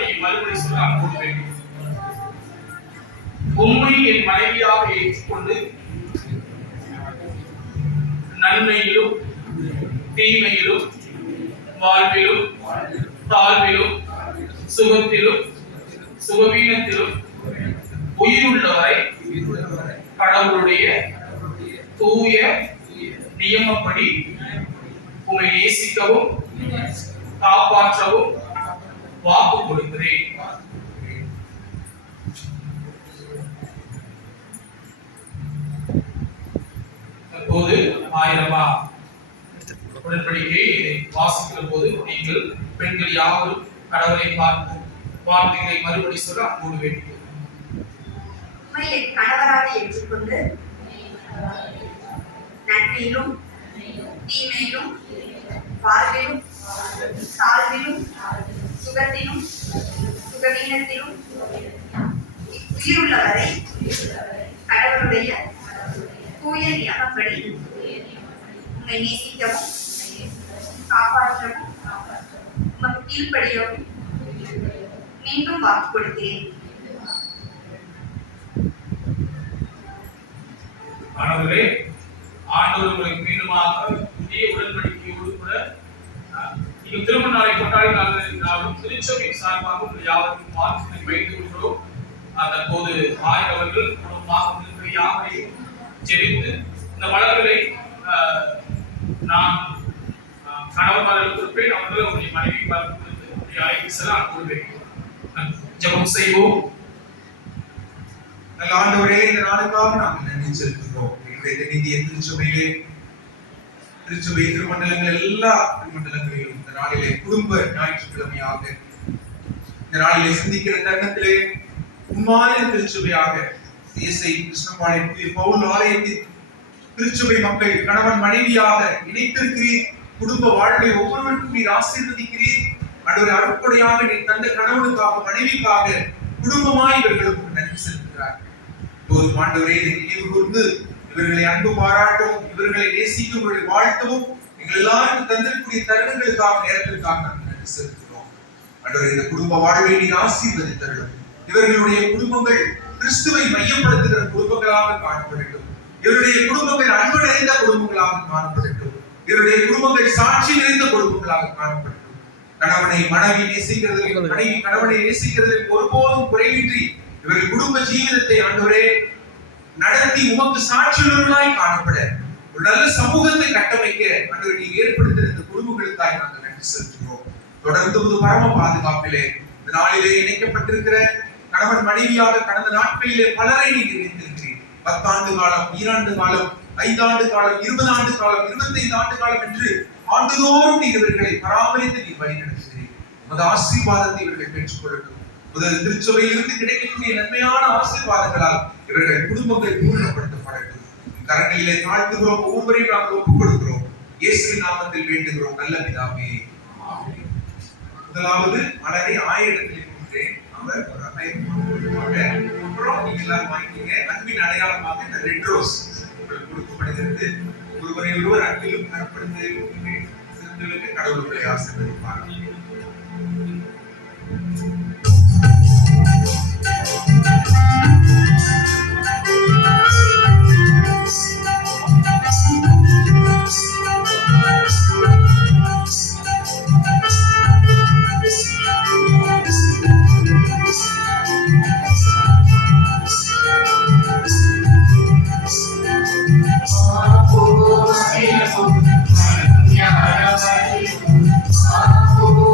நீ மறுபடி சொல்ல அனுப்ப வேண்டும். உண்மை என் மனைவியாக ஏற்றுக்கொண்டு நன்மையிலும் தீமையிலும் வாழ்விலும் தாழ்விலும் சுகத்திலும் சுகவீனத்திலும் உயிருள்ளவரை கடவுளுடைய தூய நியமப்படி உம்மை நேசிக்கவும் காப்பாற்றவும் வாக்கு கொடுக்கிறேன். அப்போது 1000 உடன்படிக்கை இதை வாசிக்கிற போது நீங்கள் பெண்கள் யாவரும் கடவுளை பார்த்து வார்த்தைகளை மறுபடி சொல்ல அன்போடு வேண்டும். கணவராக ஏற்றுக்கொண்டு நன்மையிலும் தீமையிலும் வாழ்விலும் தாழ்விலும் சுகத்திலும் சுகவீனத்திலும் உயிருள்ளவரை கடவுளுடைய தூய நியமப்படி உம்மை நேசிக்கவும் காப்பாற்றவும் உமக்கு கீழ்ப்படியவும் மீண்டும் வாக்கு கொடுக்கிறேன். ஆண்டவரே, ஆண்டவர் உங்களுக்கு மீண்டுமாக புதிய உடன்படிக்கையோடு கூட நீங்கள் திருமண நாளை கொண்டாடினாலும் திருச்சபையின் சார்பாக உங்கள் யாவருக்கும் வாழ்த்துக்களை வைத்து கொள்கிறோம். தற்போது அவர்கள் குடும்பமாக யாவரையும் ஜெபித்து இந்த வளர்களை நான் கணவன்மார்கள் கொடுப்பேன். அவர்கள் உங்களுடைய மனைவி பார்த்து உங்களுடைய அழைப்பு செல்ல அனுப்புவேன். ஜெபம் செய்வோம். நல்ல ஆண்டவரே, இந்த நாளுக்காக நாம் நன்றி செலுத்துகிறோம். இன்றைய திருச்சபையிலே திருச்சபை திருமண்டலங்கள் எல்லா திருமண்டலங்களிலும் இந்த நாளிலே குடும்ப ஞாயிற்றுக்கிழமையாக இந்த நாளிலே சிந்திக்கிற தருணத்திலே உண்மையான திருச்சபையாக இயேசை கிருஷ்ணபாளையம் பவுல் ஆலயத்தில் திருச்சபை மக்கள் கணவன் மனைவியாக இணைத்திருக்கிறீர். குடும்ப வாழ்வை ஒவ்வொருவருக்கும் நீர் ஆசீர்வதிக்கிறீர். ஆண்டவரே, அருட்கொடையாக நீர் தந்த கணவனுக்காக மனைவிக்காக குடும்பமாய் இவர்களுக்கு நன்றி செலுத்துகிறார்கள். இப்போது ஆண்டவரே, இதை நினைவு கூர்ந்து இவர்களை அன்பு பாராட்டவும் இவர்களை நேசிக்கும் வாழ்த்தவும் எங்கள் எல்லாருக்கும் தந்திருக்கூடிய தருணங்களுக்காக நேரத்திற்காக நாங்கள் நன்றி செலுத்துகிறோம். ஆண்டவரே, இந்த குடும்ப வாழ்வை நீர் ஆசீர்வதித்தருளும். இவர்களுடைய குடும்பங்கள் கிறிஸ்துவை மையப்படுத்துகிற குடும்பங்களாக காணப்படட்டும். இவருடைய குடும்பங்கள் அன்பு நிறைந்த குடும்பங்களாக காணப்படட்டும். இவருடைய குடும்பங்கள் சாட்சி நிறைந்த குடும்பங்களாக காணப்படட்டும். கணவனை மனைவி நேசிக்கிறதில் மனைவி கணவனை நேசிக்கிறதில் ஒருபோதும் குறைவின்றி இவர்கள் குடும்ப ஜீவிதத்தை ஆண்டவரே நடத்தி உமக்கு சாட்சியுள்ளவர்களாய் காணப்பட ஒரு நல்ல சமூகத்தை கட்டமைக்க ஆண்டவரே நீர் ஏற்படுத்தின இந்த குடும்பங்களுக்காய் நாங்கள் நன்றி செலுத்துகிறோம். தொடர்ந்து ஒரு பரம பாதுகாப்பிலே இந்த நாளிலே இணைக்கப்பட்டிருக்கிற கணவன் மனைவியாக கடந்த நாட்களிலே பலரை நீர் இணைத்திருக்கிறீர். 10 ஆண்டு காலம், 2 ஆண்டு காலம், 5 ஆண்டு காலம், 20 ஆண்டு காலம், 25 ஆண்டு காலம் என்று ஆண்டுதோறும் நீர் இவர்களை பராமரித்து நீர் வழி நடத்துகிறீர். உமது ஆசீர்வாதத்தை இவர்கள் பெற்றுக் கொள்ளட்டும். முதல் திருச்சபையிலிருந்து கிடைக்கக்கூடிய நன்மையான ஆசீர்வாதங்களால் இவர்கள் குடும்பங்கள் பூரணப்படுத்தப்படட்டும். கரங்களிலே தாழ்த்துகிறோம். ஒவ்வொருவரையும் நாங்கள் ஒப்புக் கொடுக்கிறோம். இயேசுவின் நாமத்தில் வேண்டுகிறோம் நல்ல பிதாவே. முதலாவது மலரை ஆயிரத்தில் கொண்டேன். அவர் ஒரு அப்புறம் நீங்க எல்லாரும் வாங்கிக்கீங்க. அன்பின் அடையாளமாக இந்த ரெட் ரோஸ் உங்களுக்கு கொடுக்கப்படுகிறது. ஒருவரை ஒருவர் அன்பிலும் கனப்படுத்துவதிலும் சிறந்தவர்களுக்கு கடவுளுடைய ஆசீர்வதிப்பார். Oh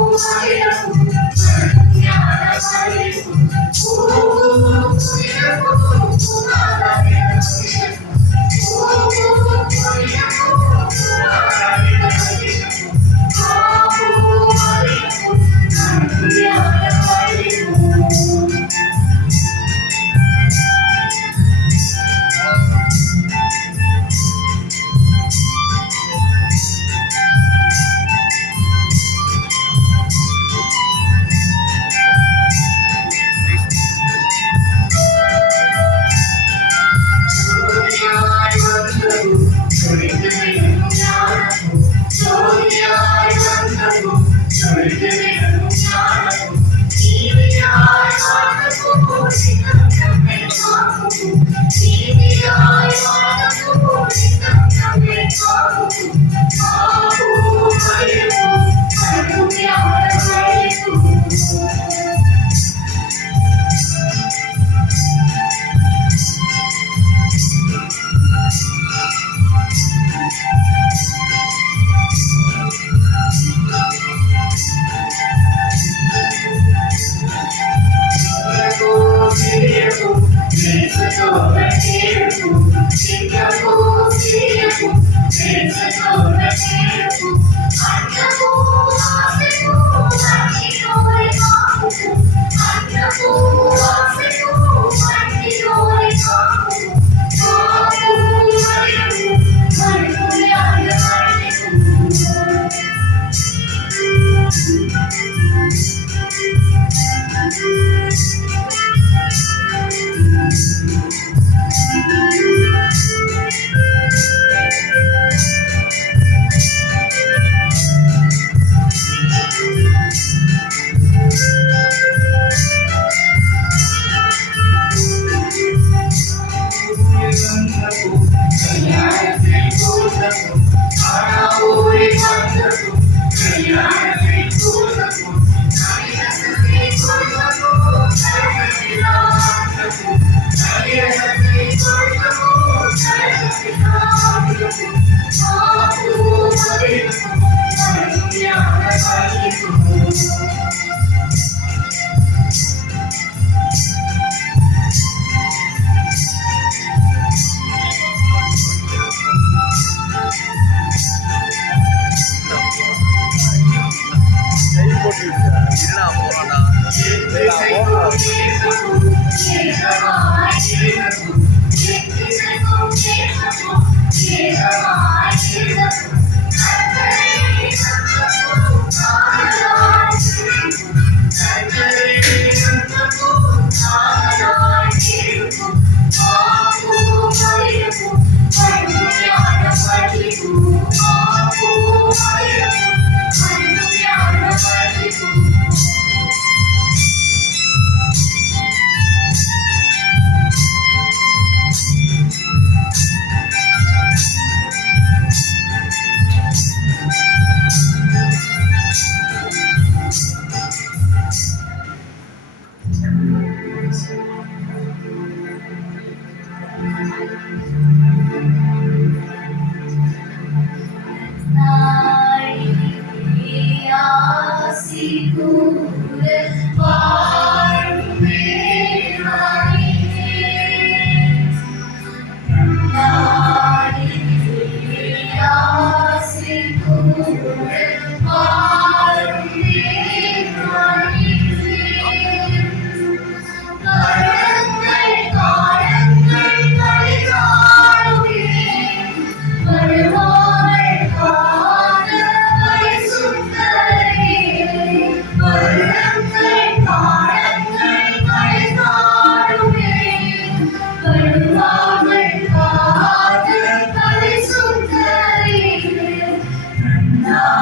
No.